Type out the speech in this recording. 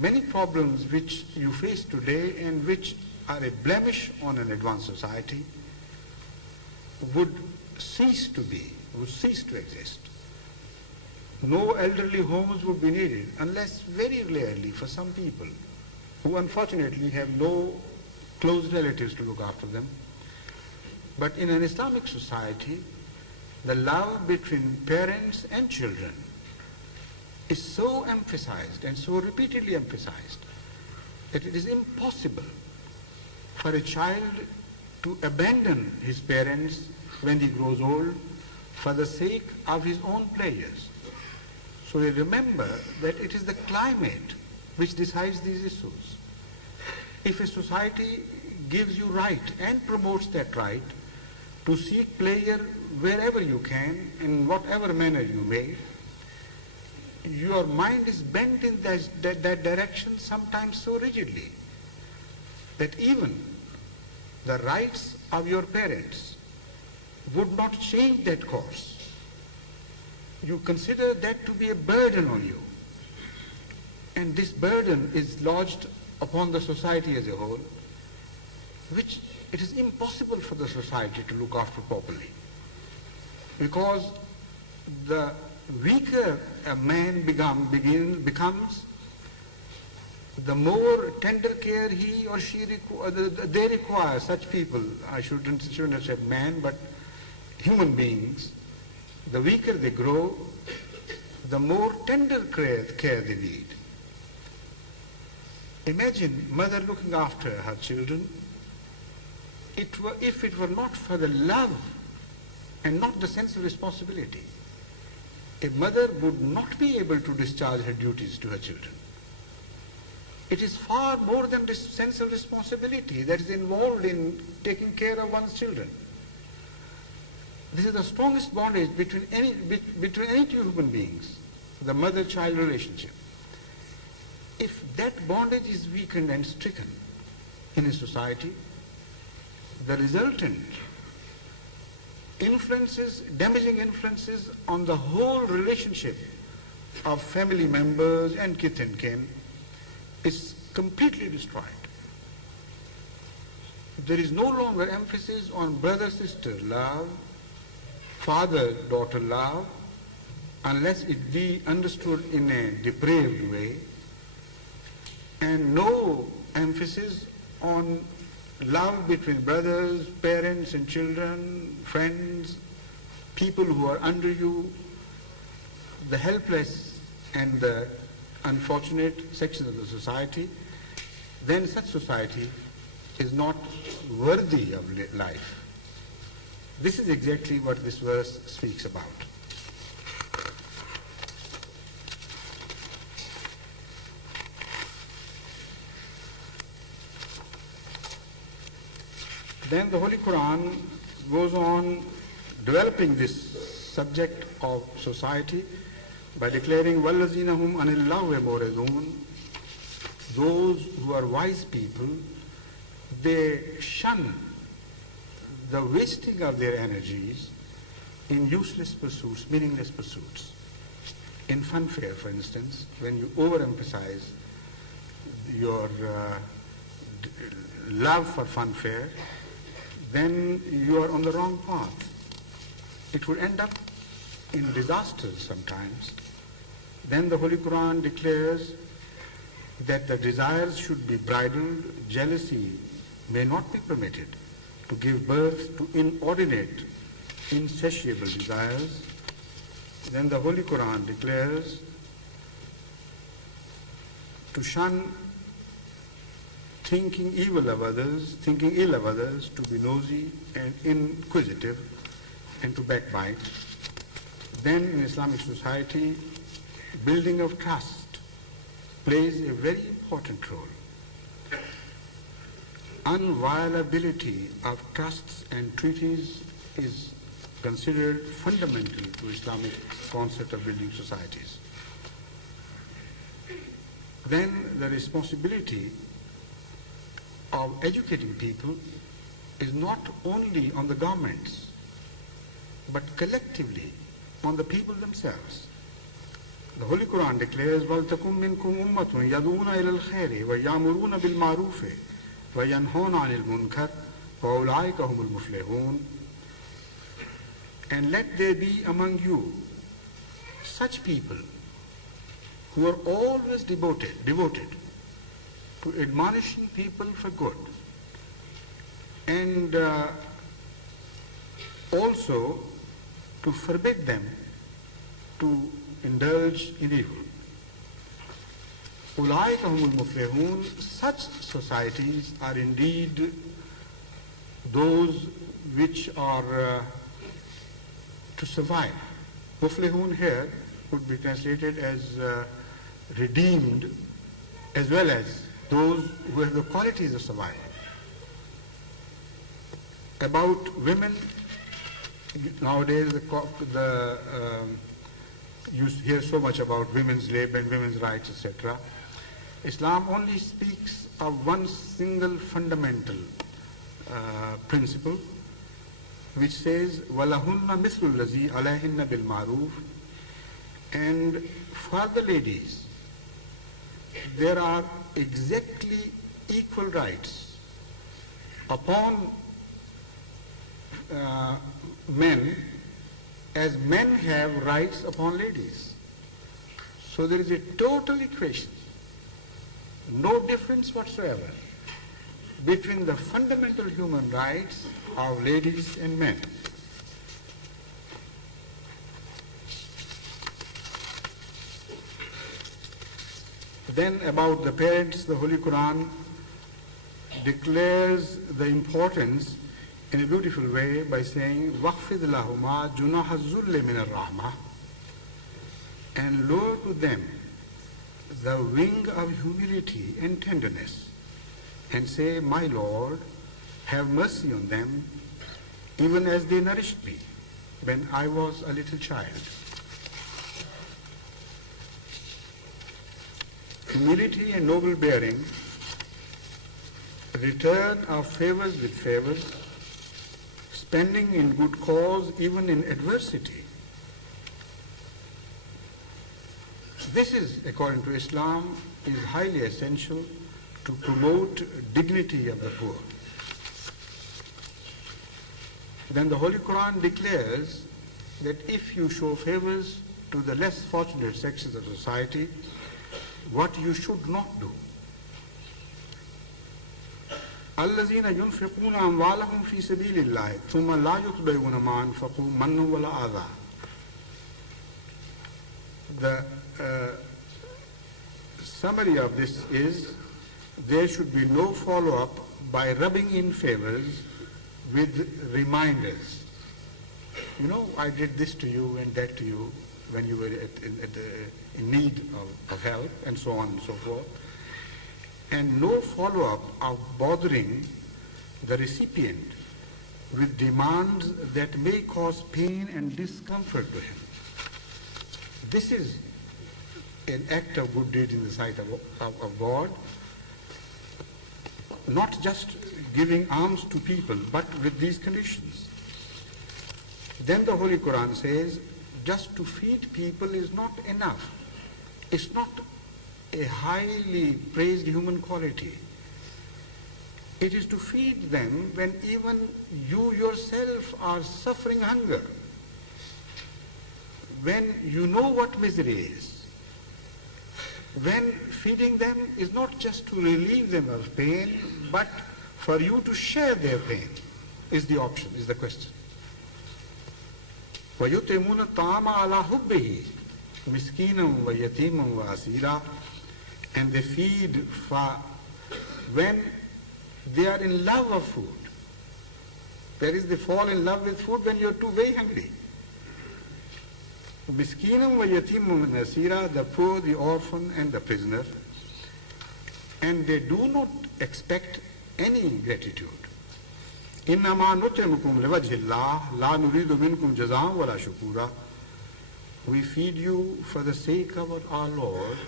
many problems which you face today and which are a blemish on an advanced society would cease to exist. No elderly homes would be needed unless very rarely for some people who unfortunately have no close relatives to look after them. But in an Islamic society, the love between parents and children is so emphasized and so repeatedly emphasized that it is impossible for a child to abandon his parents when he grows old for the sake of his own pleasures. So we remember that it is the climate which decides these issues. If a society gives you right and promotes that right to seek pleasure wherever you can, in whatever manner you may, your mind is bent in that direction sometimes so rigidly that even the rights of your parents would not change that course. You consider that to be a burden on you. And this burden is lodged upon the society as a whole, which it is impossible for the society to look after properly. Because the weaker a man becomes, the more tender care he or she they require. Such people, I shouldn't say man, but human beings, the weaker they grow, the more tender care they need. Imagine mother looking after her children. If it were not for the love and not the sense of responsibility, a mother would not be able to discharge her duties to her children. It is far more than this sense of responsibility that is involved in taking care of one's children. This is the strongest bondage between any two human beings, the mother-child relationship. If that bondage is weakened and stricken in a society, the resultant influences, damaging influences on the whole relationship of family members and kith and kin is completely destroyed. There is no longer emphasis on brother-sister love, father-daughter love, unless it be understood in a depraved way, and no emphasis on love between brothers, parents and children, friends, people who are under you, the helpless and the unfortunate sections of the society. Then such society is not worthy of life. This is exactly what this verse speaks about. Then the Holy Quran goes on developing this subject of society by declaring, وَالَّذِينَ هُمْ عَنِ اللَّهْوِ مُعْرِضُونَ. Those who are wise people, they shun the wasting of their energies in useless pursuits, meaningless pursuits. In funfair, for instance, when you overemphasize your love for funfair, then you are on the wrong path. It would end up in disasters sometimes. Then the Holy Quran declares that the desires should be bridled, jealousy may not be permitted to give birth to inordinate, insatiable desires. Then the Holy Quran declares to shun thinking ill of others, to be nosy and inquisitive, and to backbite. Then in Islamic society, building of trust plays a very important role. Unviolability of trusts and treaties is considered fundamental to Islamic concept of building societies. Then the responsibility of educating people is not only on the governments, but collectively on the people themselves. The Holy Quran declares, وَلْتَكُمْ مِنْكُمْ أُمَّةٌ يَدُونَ إِلَى الْخَيْرِ وَيَأْمُرُونَ بِالْمَعْرُوفِ وَيَنْهَوْنَ عَنِ الْمُنْكَرِ وَأُولَٰئِكَ هُمُ الْمُفْلِحُونَ. And let there be among you such people who are always devoted to admonishing people for good, and also to forbid them to indulge in evil. أُولَٰئِكَ هُمُ الْمُفْلِحُونَ. Such societies are indeed those which are to survive. Muflihun here would be translated as redeemed, as well as those who have the qualities of survival. About women, nowadays you hear so much about women's labor and women's rights, etc. Islam only speaks of one single fundamental principle, which says, وَلَهُنَّ مِثْلُ الَّذِي عَلَيْهِنَّ بِالْمَعْرُوفِ. And for the ladies, there are exactly equal rights upon men as men have rights upon ladies. So there is a total equation, no difference whatsoever between the fundamental human rights of ladies and men. Then about the parents, the Holy Quran declares the importance in a beautiful way by saying, وَخْفِضْ لَهُمَا جُنَاحَ الذُّلِّ مِنَ الرَّحْمَةِ, and lower to them the wing of humility and tenderness, and say, my Lord, have mercy on them, even as they nourished me when I was a little child. Humility and noble bearing, return of favors with favors, spending in good cause even in adversity. This is, according to Islam, is highly essential to promote dignity of the poor. Then the Holy Quran declares that if you show favors to the less fortunate sections of society, what you should not do. الَّذِينَ يُنْفِقُونَ أَمْوَالَهُمْ فِي سَبِيلِ اللَّهِ ثُمَّ لَا يُتْبِعُونَ مَا أَنْفَقُوا مَنًّا وَلَا أَذًى. The summary of this is, there should be no follow-up by rubbing in favors with reminders. You know, I did this to you and that to you when you were in need of help, and so on and so forth. And no follow-up of bothering the recipient with demands that may cause pain and discomfort to him. This is an act of good deed in the sight of God. Not just giving alms to people, but with these conditions. Then the Holy Quran says, just to feed people is not enough. It's not a highly praised human quality. It is to feed them when even you yourself are suffering hunger, when you know what misery is, when feeding them is not just to relieve them of pain, but for you to share their pain is the option, is the question. وَيُطْعِمُونَ الطَّعَامَ عَلَى حُبِّهِ مِسْكِينًا وَيَتِيمًا وَأَسِيرًا. And they feed when they are in love of food. There is, they fall in love with food when you are too very hungry. Miskeenam wa yatimum nasira, the poor, the orphan, and the prisoner. And they do not expect any gratitude. Innama nut'imukum liwajhillah la nuridu minkum jazaan wala shukura. We feed you for the sake of our Lord,